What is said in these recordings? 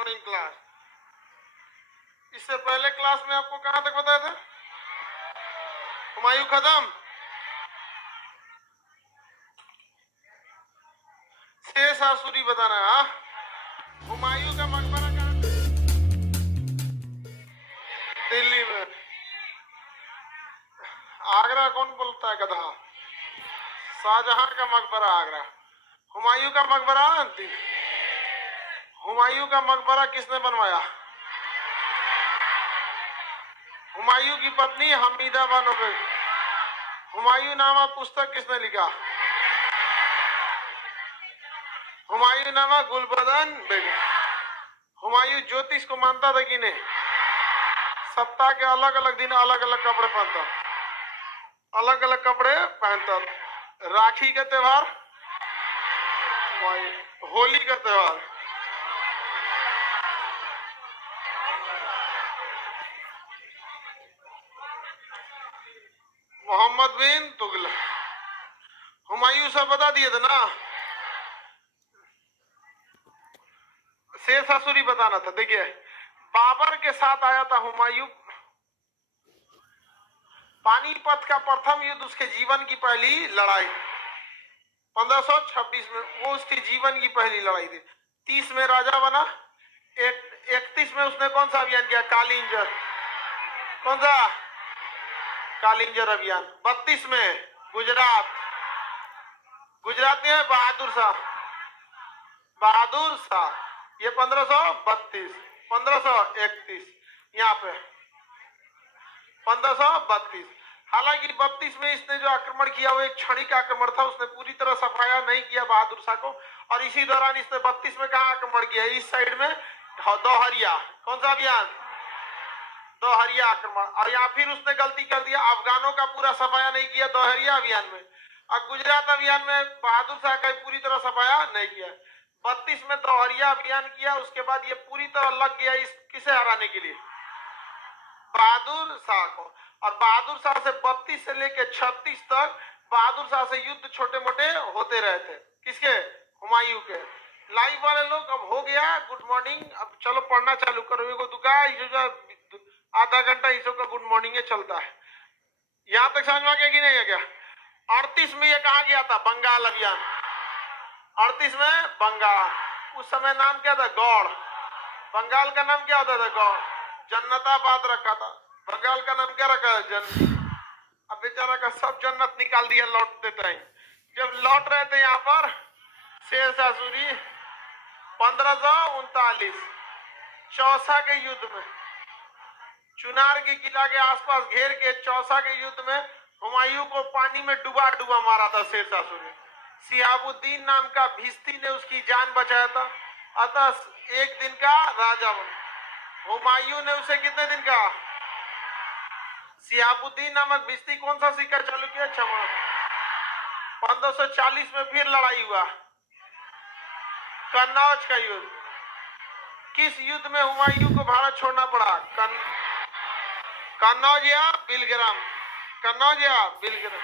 Morning class. इससे पहले class में आपको कहां तक बताया था? हुमायूं खत्म, शेष आसुरी बताना है। हुमायूं का मकबरा कहां? दिल्ली में। आगरा कौन बोलता है गधा? शाहजहां का मकबरा आगरा। हुमायूं का मकबरा हुमायूं का मकबरा किसने बनवाया? हुमायूं की पत्नी हमीदा बानो बेगम। हुमायूं नामा पुस्तक किसने लिखा? हुमायूं नामा गुलबदन बेगम। हुमायूं ज्योतिष को मानता था कि नहीं? सप्ताह के अलग अलग दिन अलग अलग कपड़े पहनता, अलग अलग कपड़े पहनता। राखी का त्योहार, होली का त्योहार, मोहम्मद बिन तुगलक। हुमायूं सब बता दिए थे ना, शेष आसुरी बताना था। देखिए, बाबर के साथ आया था हुमायूं। पानीपत का प्रथम युद्ध उसके जीवन की पहली लड़ाई 1526 में, वो उसके जीवन की पहली लड़ाई थी। 30 में राजा बना। 31 में उसने कौन सा अभियान किया? कालिंजर। कौन सा? कालिंजर अभियान। 32 में गुजरात, गुजरात में बहादुर शाह, बहादुर शाह। ये 1532, 1531 यहाँ पे 1532। हालांकि 32 में इसने जो आक्रमण किया वो एक क्षणिक आक्रमण था, उसने पूरी तरह सफाया नहीं किया बहादुर शाह को। और इसी दौरान इसने 32 में कहा आक्रमण किया? इस साइड में दोहरिया। कौन सा अभियान? दोहरिया आक्रमण। और यहाँ फिर उसने गलती कर दिया, अफगानों का पूरा सफाया नहीं किया दोहरिया अभियान में। और गुजरात अभियान में बहादुर शाह का पूरी तरह सफाया नहीं किया। 32 में दोहरिया अभियान किया, उसके बाद ये पूरी तरह लग गया इस किसे हराने के लिए? बहादुर शाह को। और बहादुर शाह से 32 से लेकर 36 तक बहादुर शाह से युद्ध छोटे मोटे होते रहे थे। किसके? हुमायूं के। लाइव वाले लोग अब हो गया, गुड मॉर्निंग। अब चलो पढ़ना चालू करो। एगो दुका आधा घंटा इसो का गुड मॉर्निंग चलता है। यहां तक समझ में आ गया कि नहीं आ गया? 38 में ये कहा गया था? बंगाल अभियान। 38 में बंगाल। उस समय नाम क्या था? गौड़। बंगाल का नाम क्या होता था? गौड़। जन्नताबाद रखा था। बंगाल का नाम क्या रखा है? अब बेचारा का सब जन्नत निकाल दिया लौटते टाइम। जब लौट रहे थे यहाँ पर शेष आसुरी 1539 चौसा के युद्ध में, चुनार के किला के आसपास घेर के चौसा के युद्ध में हुमायूं को पानी में डुबा डुबा मारा था शेष आसुरी। सिहाबुद्दीन नाम का भिस्ती ने उसकी जान बचाया था। अतः एक दिन का राजा बना। हुमायूं ने उसे कितने दिन का? सिहाबुद्दीन नामक भिस्ती कौन सा सिक्का चालू किया? क्षमा। 1540 में फिर लड़ाई हुआ, कन्नौज का युद्ध। किस युद्ध में हुमायूं को भारत छोड़ना पड़ा? कन्नौज या बिलग्राम? कन्नौज या बिलग्राम।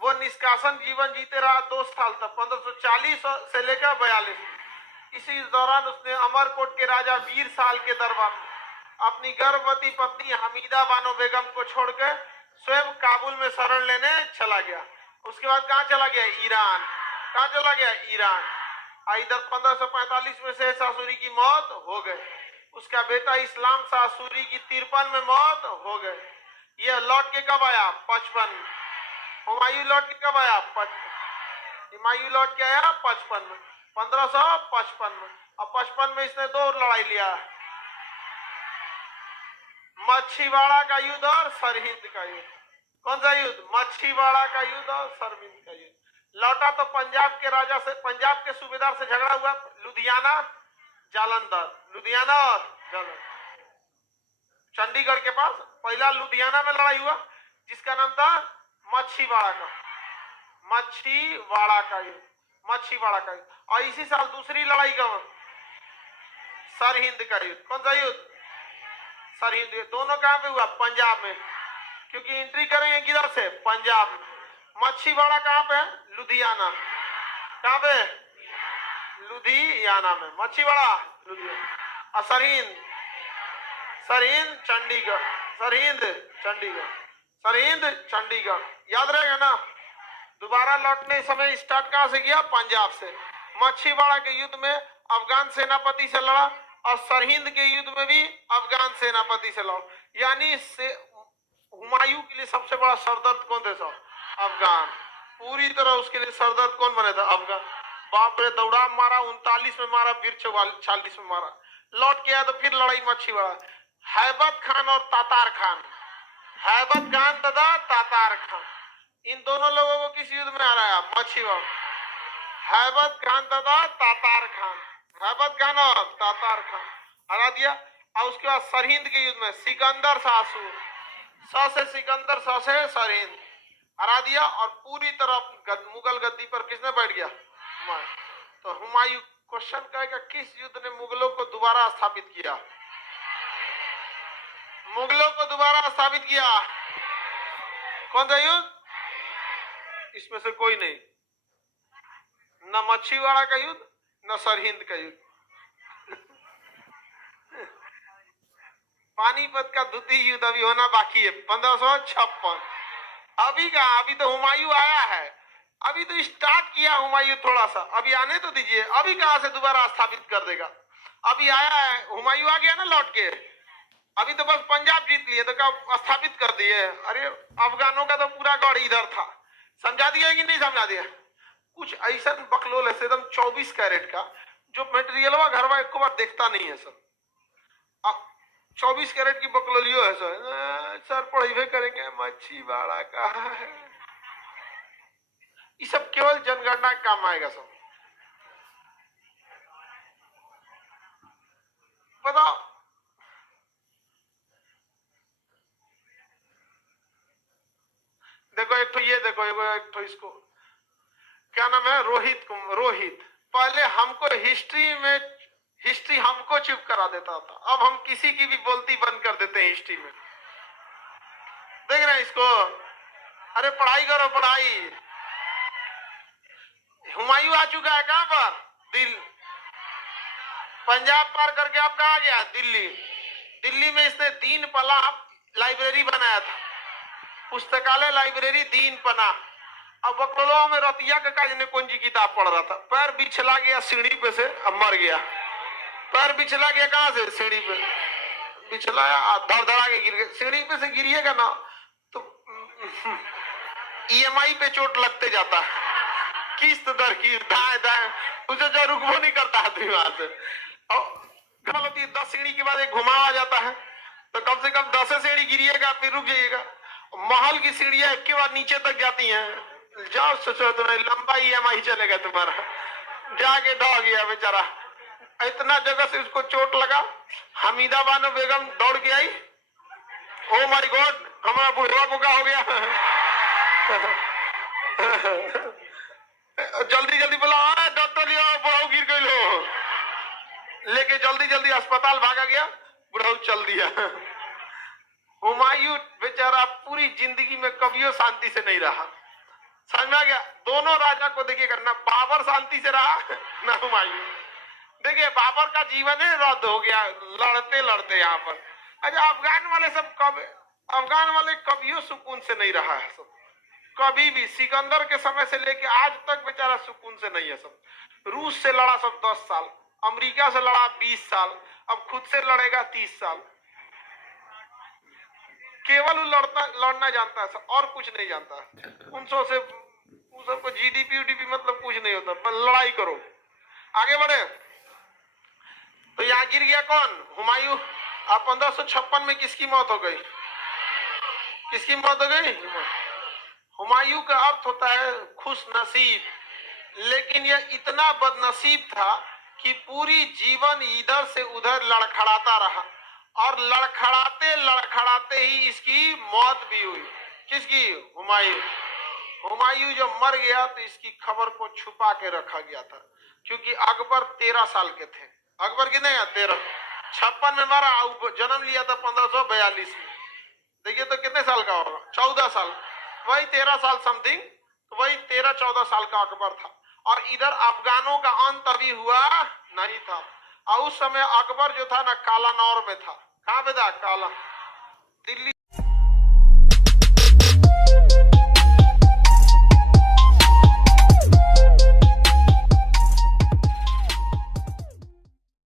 वो निष्कासन जीवन जीते रहा 2 साल तक, 1540 से लेकर 42। इसी दौरान उसने अमरकोट के राजा वीर साल के दरबार में अपनी गर्भवती पत्नी हमीदा बानो बेगम को छोड़कर स्वयं काबुल में शरण लेने चला गया। उसके बाद कहां चला गया? ईरान। कहां चला गया? ईरान। इधर 1545 में शेष आसुरी की मौत हो गई। उसका बेटा इस्लाम शाह सूरी की 53 में मौत हो गई। यह लौट के कब आया? 55। हुमायूं लौट के कब आया? 55। हुमायूं लौट के आया 55 में, 1555 में। और 55 में इसने 2 लड़ाई लिया, मच्छीवाड़ा का युद्ध और सरहिंद का युद्ध। कौन सा युद्ध? मच्छीवाड़ा का युद्ध और सरहिंद का युद्ध। लौटा तो पंजाब के राजा से, पंजाब के सूबेदार से झगड़ा हुआ, लुधियाना जालंधर, लुधियाना और जालंधर, चंडीगढ़ के पास। पहला लुधियाना में लड़ाई हुआ जिसका नाम था मच्छीवाड़ा का, मच्छीवाड़ा का युद्ध, मच्छीवाड़ा का युद्ध। और इसी साल दूसरी लड़ाई का सरहिंद का युद्ध। कौन सा युद्ध? सरहिंद। दोनों कहां पे हुआ? पंजाब में, क्योंकि एंट्री करेंगे किधर से? पंजाब में। मच्छीवाड़ा कहां पे है? लुधियाना। कहां पे? लुधियाना में। मच्छीवाड़ा लुधियाना। और सरहिंद, सरहिंद चंडीगढ़, सरहिंद चंडीगढ़, सरहिंद चंडीगढ़, याद रहेगा ना। दोबारा लौटने समय स्टार्ट कहां से किया? पंजाब से। मच्छीवाड़ा के युद्ध में अफगान सेनापति से लड़ा और सरहिंद के युद्ध में भी अफगान सेनापति से लड़ा। यानी हुमायूं के लिए सबसे बड़ा सरदर्द कौन थे साहब? अफगान। पूरी तरह उसके लिए सरदर्द कौन बने था? अफगान। बाप रे, दौड़ा मारा, 39 में मारा, फिर 46 में मारा, लौट के आया तो फिर लड़ाई मच्छीवाड़ा। हैबत खान और तातार खान, हैबत खान तथा तातार खान, इन दोनों लोगों को किस युद्ध में हराया? मच्छीवाड़ा। हैबत खान तथा तातार खान, हैबत खान और तातार खान हरा दिया। और उसके बाद सरहिंद के युद्ध में सिकंदर शाह से सिकंदर, स से सरहिंद हरा दिया। और पूरी तरह मुगल गद्दी पर किसने बैठ गया? हुमायूं। तो हुमायूं क्वेश्चन करेगा किस युद्ध ने मुगलों को दोबारा स्थापित किया? मुगलों को दोबारा स्थापित किया। कौन सा युद्ध? इसमें से कोई नहीं, न मच्छीवाड़ा का युद्ध, न सरहिंद का युद्ध। पानीपत का द्वितीय युद्ध अभी होना बाकी है, 1556। अभी कहा? अभी तो हुमायूं आया है, अभी तो स्टार्ट किया हुमायूं थोड़ा सा, अभी आने तो दीजिए। अभी कहां से दोबारा स्थापित कर देगा? अभी आया है, हुमायूं आ गया ना लौट के। अभी तो बस पंजाब जीत लिए तो क्या स्थापित कर दिए? अरे अफगानों का तो पूरा गढ़ इधर था। समझा दिया कि नहीं समझा दिया? कुछ ऐसा बकलोल है एकदम 24 कैरेट का, जो मटेरियल घर में एक बार देखता नहीं है सर। अब 24 कैरेट की बकलोलियो है सर पढ़े करेंगे मच्छीवाड़ा का है। ये सब केवल जनगणना काम आएगा सब। बताओ, देखो एक तो ये देखो, एक तो इसको क्या नाम है? रोहित। रोहित पहले हमको हिस्ट्री हमको चुप करा देता था, अब हम किसी की भी बोलती बंद कर देते हैं हिस्ट्री में। देख रहे हैं इसको? अरे पढ़ाई करो पढ़ाई। हुमायूं आ चुका है कहां पर? दिल्ली। पंजाब पार करके अब कहां गया? दिल्ली। दिल्ली में इसने दीन पला लाइब्रेरी बनाया था, पुस्तकालय लाइब्रेरी दीन पना। अब बकलों में रतिया का काज ने कौन जी किताब पढ़ रहा था, पैर बिछला गया सीढ़ी पे से, अब मर गया। पैर बिछला गया कहां से? सीढ़ी पे बिछलाया, धड़धड़ा के गिर गया। सीढ़ी पे से गिरिएगा ना तो ईएमआई पे चोट लगते जाता है, किस्त दर किस्त, दाएं दाएं, उसे जो रुकवो नहीं करता आदमी वहां से। और गलती 10 सीढ़ी के बाद एक घुमाव आ जाता है, तो कम से कम 10 सीढ़ी गिरिएगा फिर रुक जाइएगा। महल की सीढ़ियां एक के बाद नीचे तक जाती हैं। जाओ सोचो तुम्हें लंबा ईएमआई चलेगा तुम्हारा। जाके ढह गया बेचारा, इतना जगह से उसको चोट लगा। हमीदा बानो बेगम दौड़ के आई, ओ माय गॉड हमारा बुढ़वा बुका हो गया। जल्दी जल्दी बोला डॉक्टर लिया, बुढ़ाऊ गिर गई लो, लेके जल्दी जल्दी अस्पताल भागा गया, बुढ़ाऊ चल दिया। हुमायूं बेचारा पूरी जिंदगी में कभी शांति से नहीं रहा। समझ में आ गया? दोनों राजा को देखिएगा, ना बाबर शांति से रहा ना हुमायूं। देखिए बाबर का जीवन है रद्द हो गया लड़ते लड़ते यहाँ पर। अच्छा अफगान वाले सब अफगान वाले कभी सुकून से नहीं रहा है सब, कभी भी। सिकंदर के समय से लेके आज तक बेचारा सुकून से नहीं है सब। रूस से लड़ा सब 10 साल, अमेरिका से लड़ा 20 साल, अब खुद से लड़ेगा 30 साल। केवल लड़ना जानता है सब, और कुछ नहीं जानता। उन सबको जीडीपी यूडीपी मतलब कुछ नहीं होता, पर लड़ाई करो आगे बढ़े। तो यहाँ गिर गया कौन? हुमायूं। अब 1556 में किसकी मौत हो गई? किसकी मौत हो गई? हुमायूं का अर्थ होता है खुश नसीब, लेकिन यह इतना बदनसीब था कि पूरी जीवन इधर से उधर लड़खड़ाता रहा, और लड़खड़ाते लड़खड़ाते ही इसकी मौत भी हुई। किसकी? हुमायूं। हुमायूं जब मर गया तो इसकी खबर को छुपा के रखा गया था, क्योंकि अकबर 13 साल के थे। अकबर कितने? 13। 56 में मरा, जन्म लिया था 1542 में। देखिए तो कितने साल का होगा? 14 साल। वही 13 साल समथिंग, वही 13-14 साल का अकबर था। और इधर अफगानों का अंत अभी हुआ नहीं था। और उस समय अकबर जो था ना कालानौर में था। कहाँ पे था? काला दिल्ली